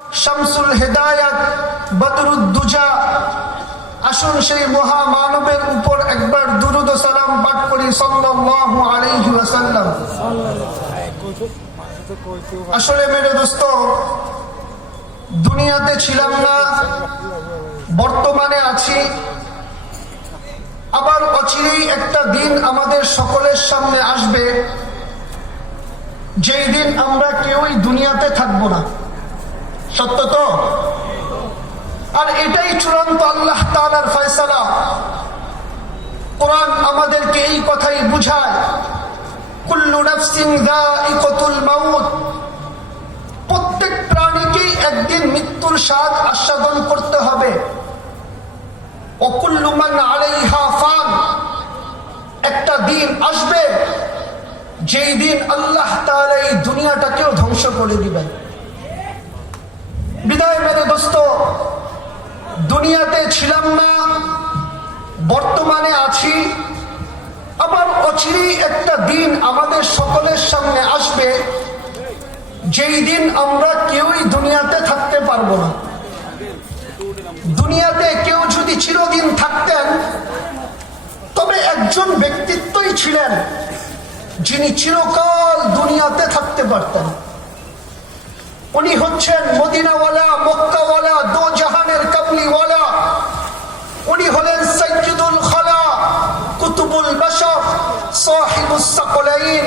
শামসুল হেদায়াত বদরুদ্দুজা, আসুন সেই মহামানবের উপর একবার দুরূদ ও সালাম পাঠ করি সাল্লাল্লাহু আলাইহি ওয়াসাল্লাম। আসলে মেরে দোস্ত, দুনিয়াতে ছিলাম না, বর্তমানে আছি, আবার অচিরেই একটা দিন আমাদের সকলের সামনে আসবে যেই দিন আমরা কেউই দুনিয়াতে থাকবো না। সত্য তো? আর এটাই চূড়ান্ত আল্লাহ তাআলার ফয়সালা। কোরআন আমাদেরকে এই কথাই বুঝায়, কুল্লু নাফসিন যায়িকাতুল মাউত, প্রত্যেক প্রাণীকেই একদিন মৃত্যুর স্বাদ আস্বাদন করতে হবে। ওয়া কুল্লু মান আলাইহা ফান, একটা দিন আসবে যেই দিন আল্লাহ তাআলা এই দুনিয়াটাকেও ধ্বংস করে দিবেন। বিদায় মেরে দোস্ত, দুনিয়াতে ছিলাম না, বর্তমানে আছি, আবার অচিরেই একটা দিন আমাদের সকলের সামনে আসবে যেই দিন আমরা কেউই দুনিয়াতে থাকতে পারবো না। দুনিয়াতে কেউ যদি চিরদিন থাকতেন, তবে একজন ব্যক্তিত্বই ছিলেন যিনি চিরকাল দুনিয়াতে থাকতে পারতেন। উনি হচ্ছেন মদিনাওয়ালা, মক্কাওয়ালা, দো জাহানের কামলিওয়ালা। উনি হলেন সাইয়্যিদুল খালা, কুতুবুল বাশার, সাহিবুস সাকলাইন,